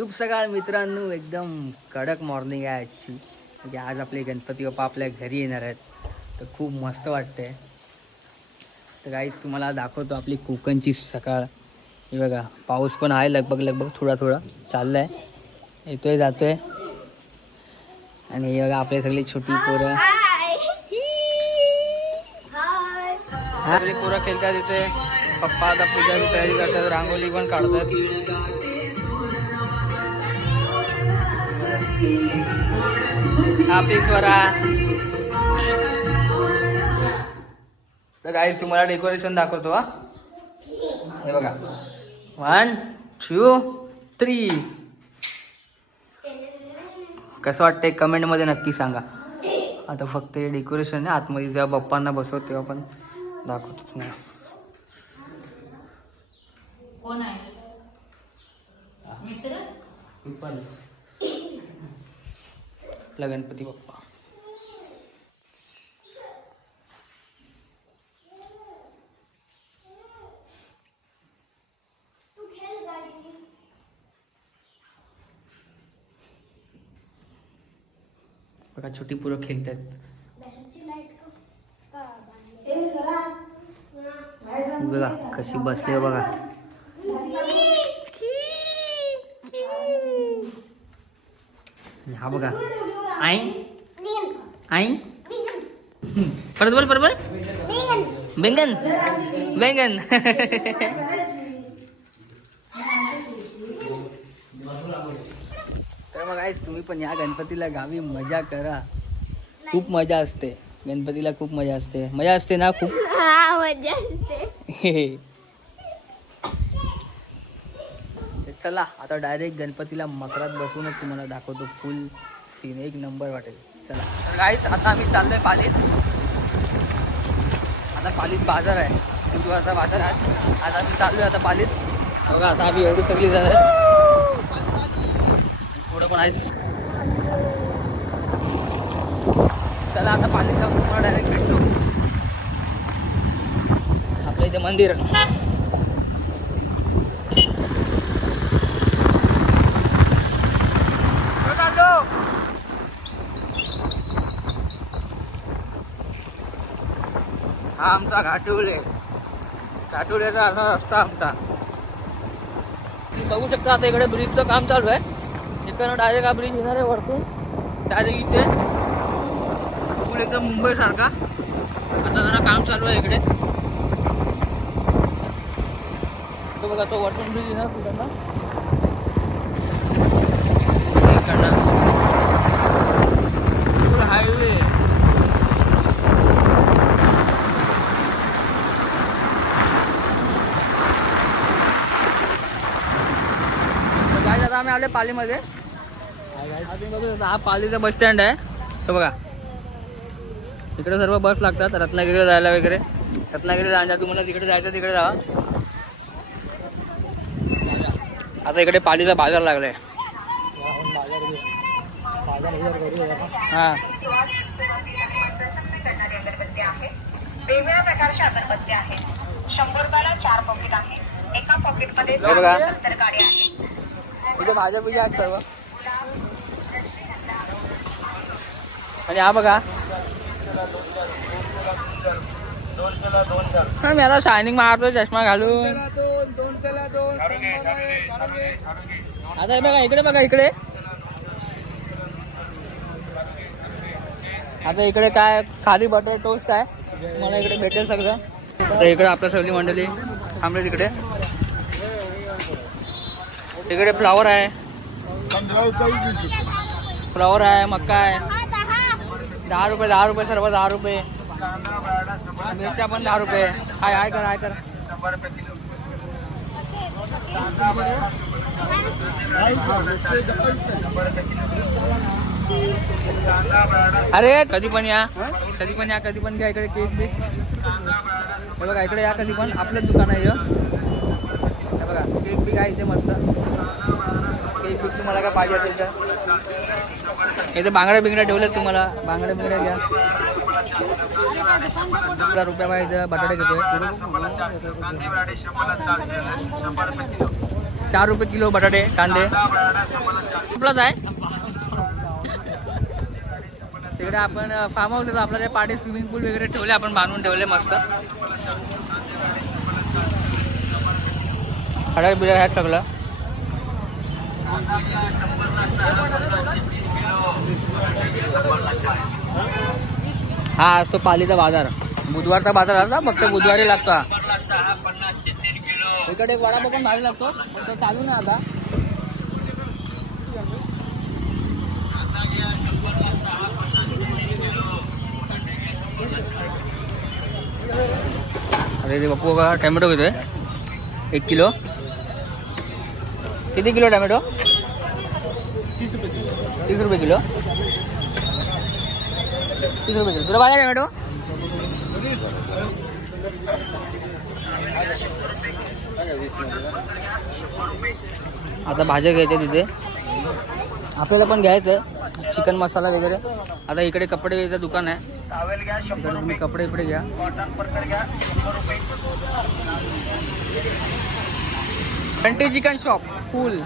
शुभ सकाळ मित्रांनो, एकदम कडक मॉर्निंग आहे आजची. म्हणजे आज आपले गणपती बाप्पा आपल्या घरी येणार आहेत, तर खूप मस्त वाटतंय. तर गाईस तुम्हाला दाखवतो आपली कोकणची सकाळ. हे बघा, पाऊस पण आहे लगभग थोडा थोडा चाललाय, येतोय जातोय. आणि हे बघा आपले सगळी छोटी पोरं, सगळी पोरं खेळतात इथे. पप्पा आता पूजाची तयारी करतात, रांगोळी पण काढतात. आपली स्वरा. तर गाईस तुम्हाला डेकोरेशन दाखवतो हा. हे बघा, 1 2 3. कसं वाटतंय कमेंट मध्ये नक्की सांगा. आता फक्त हे डेकोरेशन आहे, आतमध्ये जेव्हा बाप्पांना बसवतो तेव्हा पण दाखवतो तुम्हाला. कोण आहे मित्र? आपला गणपती बाप्पा. बघा छोटी पोरं खेळतात. बघा कशी बसली बघा. हा बघा, आई आई परत बोल बेंगन बेंगन. तर मग आईस तुम्ही पण या गणपतीला गावी मजा करा. खूप मजा असते गणपतीला, खूप मजा असते ना खूप. मजा असते. चला आता डायरेक्ट गणपतीला मकरात बसूनच तुम्हाला दाखवतो फुल सीन. एक नंबर वाटेल. चला तर गाईस आता आम्ही चाललोय पालीत. आता पालीत बाजार आहे, बुधवारचा बाजार आहे. आज आम्ही चाललोय आता पालीत. बघा आता आम्ही एवढी सगळी जण आहेत, थोडं पण आहेत. चला आता पालीत जाऊन तुम्हाला डायरेक्ट भेटतो. आपलं इथे मंदिर. हा आमचा घाटुलेचा असा रस्ता आमचा. तुम्ही बघू शकता आता इकडे ब्रिजचं काम चालू आहे. इकडनं डायरेक्ट हा ब्रिज येणार आहे वरतून डायरेक्ट इथे फुल एकदम मुंबई सारखा. आता जरा काम चालू आहे इकडे. तो बघा तो वरतून ब्रिज येणार तिकडनं. फुल हायवे. आम्ही आले पालीमध्ये. हा पालीचा बस स्टँड आहे. तो बघा इकडे सर्व बस लागतात रत्नागिरीला जायला वगैरे. रत्नागिरीला जायला तुम्हाला तिकडे जायचं तिकडे जावा. आता इकडे पालीचा बाजार लागलाय. हा वेगवेगळ्या प्रकारच्या अगरबत्त्या आहेत. 100 रुपयाला 4 पॉकेट आहे. एका पॉकेट मध्ये बघा 70 काड्या आहेत. इथे भाज्या बिजा आहेत सर्व. आणि हा बघा मी आता शायनिंग मारतोय चष्मा घालून. आता हे बघा इकडे आता इकडे काय खाली बटर टोस्ट आहे तुम्हाला इकडे भेटेल सगळं. तर इकडे आपल्या सगळी मंडळी थांबले. तिकडे फ्लावर आहे मक्का आहे. 10 रुपये सर्व 10 रुपये. मिरच्या पण 10 रुपये. हाय कर. अरे कधी पण या कधी पण घ्या इकडे केक बी. हे बघा इकडे या कधी पण, आपलंच दुकान आहे. हे बघा केक बी काय इथे मस्त. केक बी तुम्हाला काय पाहिजे असेल तर इथे बांगड्या बिंगड्या ठेवल्यात. तुम्हाला बांगड्या बिंगड्या घ्या. 10 रुपया पाहिजे. बटाटे घेतोय. 4 रुपये किलो बटाटे कांदे आपलाच आहे. तिकडे आपण फार्म हाऊस आपल्याला पाठी स्विमिंग पूल वगैरे ठेवले, आपण बांधून ठेवले मस्त. हळद बिळद ह्यात सगळं. हा असतो पालीचा बाजार, बुधवारचा बाजार असता, फक्त बुधवारी लागतो. इकडे एक वडापाव पण भारी लागतो, तर चालू ना आता. अरे ते बापू का टोमॅटो घेतोय 1 किलो. किती किलो टोमॅटो? 30 रुपये किलो. 30 रुपये किलो. तुला पाहिजे टोमॅटो? आता भाज्या घ्यायच्या तिथे, आपल्याला पण घ्यायचं चिकन मसाला वगैरे. आता इकडे कपडे घ्यायचं दुकान आहे, इकडे तुम्ही कपडे इकडे घ्या. कंटी चिकन शॉप फुल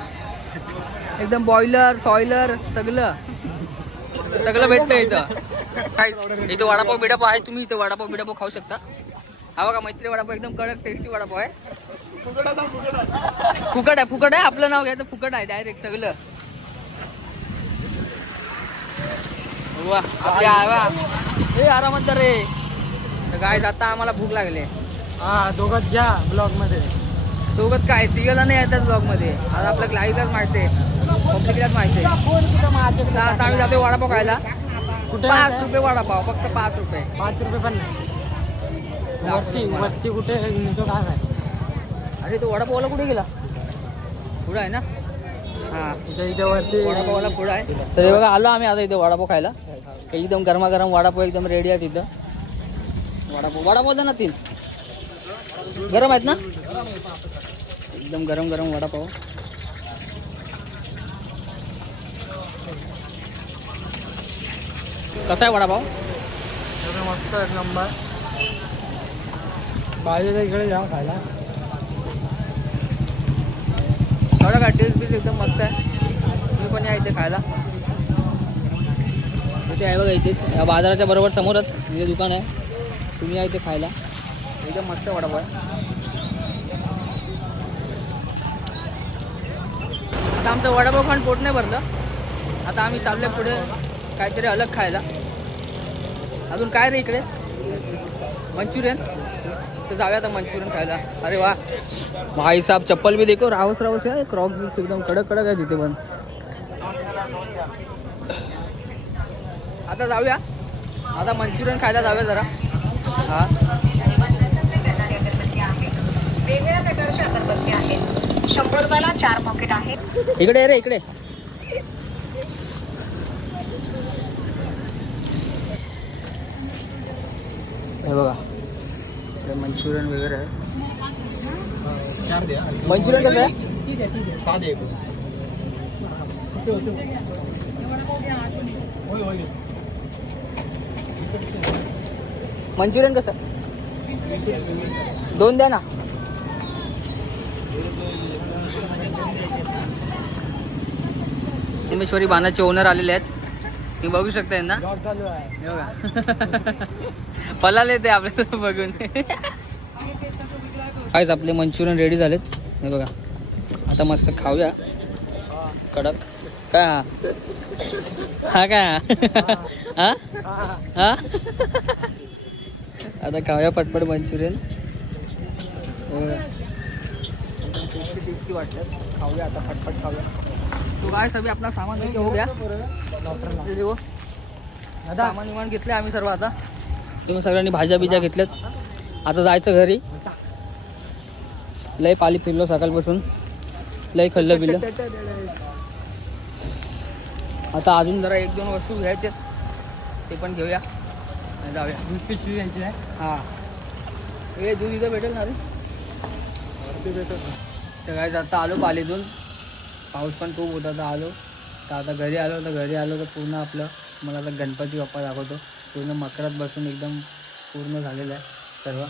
एकदम, बॉयलर सॉयलर सगळं भेटतं इथं. काय इथं वडापाव बिडापाव आहे, तुम्ही इथं वडापाव बिडापाव खाऊ शकता. हा बघा मैत्री वडापाव, एकदम कडक टेस्टी वडापाव आहे. फुकट आहे आपलं नाव घ्यायचं, फुकट आहे डायरेक्ट सगळं. वा आपल्या आवा आरामात रे. तर काय आता आम्हाला भूक लागली. हा दोघंच घ्या ब्लॉग मध्ये. दोघंच काय तिघाला नाही येतात ब्लॉग मध्ये. आता आपल्या लाईव्हलाच माहिती आहे, पब्लिकलाच माहिती आहे. आता आम्ही जातोय वडापाव खायला. कुठे 5 रुपये वडापाव, फक्त 5 रुपये. 5 रुपये पण नाही. वरती कुठे नेतो काय नाही. अरे तो वडापावला कुठे गेला? पुढं आहे ना. हा इथे वरती वडापावला पुढं आहे. तर हे बघा आलो आम्ही आता इथे वडापाव खायला. एकदम गरमागरम वडापाव एकदम रेडी आहे तिथं. वडापाव ना 3 गरम आहेत ना, एकदम गरम गरम वडापाव. कसा आहे वडापाव? मस्त एक नंबर. पाहिजे इकडे जाऊ खायला. एवढा का टेस्ट बीस एकदम मस्त आहे. तुम्ही पण या इथे खायला. इथे आहे बघा, इथेच या बाजाराच्या बरोबर समोरच इथे दुकान आहे. तुम्ही या इथे खायला, एकदम मस्त वडापाव आहे. आता आमचं वडापाव खाऊन पोट नाही भरलं. आता आम्ही चाललोय पुढे काहीतरी अलग खायला. अजून काय रे इकडे? मंचुरियन. तर जाऊया आता मंचुरियन खायला. अरे वा भाई साहब, चप्पल भी देखो, रावस आहे. क्रॉक्स एकदम कडक आहे तिथे पण. आता जाऊया, आता मंचुरियन खायला जाऊया जरा. हा वेगवेगळ्या प्रकारच्या अगरबत्ती आहेत. 100 रुपयाला 4 पॉकेट आहेत. इकडे रे इकडे. हे बघा इकडे मंचुरियन वगैरे आहे. मंचुरियन कसं आहे? मंचुरियन कसं? 2 द्या ना. हिमेश्वरी बाणाचे ओनर आलेले आहेत, तुम्ही बघू शकताय ना. हे बघा पलाले ते आपल्याला बघून. काहीच आपले मंचुरियन रेडी झालेत. हे बघा आता मस्त खाऊया कडक. काय हा काय हा हा आता खाऊया पटपट मंचुरियन. टेस्टी वाटलं, खाऊया आता फटफट खाऊया. तो काय सभी अपना सामान लेके हो गया. देखो सामान विमान घेतले आम्ही सर्व. आता तुम्ही सगळ्यांनी भाज्या बिज्या घेतल्यात. आता जायचं घरी. लय पाली फिरलो सकाळपासून, लय खाल्लं बिल्लं. आता अजून जरा 1-2 वस्तू घ्यायच्यात, ते पण घेऊया आणि जाऊया. दूध पिशवी घ्यायची आहे. हां हे दूध इथं भेटेल ना रे? तर काय आता आलो पालीतून, पाऊस पण खूप होता. तर आलो, तर आता घरी आलो. तर पूर्ण आपलं मला आता गणपती बाप्पा दाखवतो. पूर्ण मकरात बसून एकदम पूर्ण झालेलं आहे सर्व.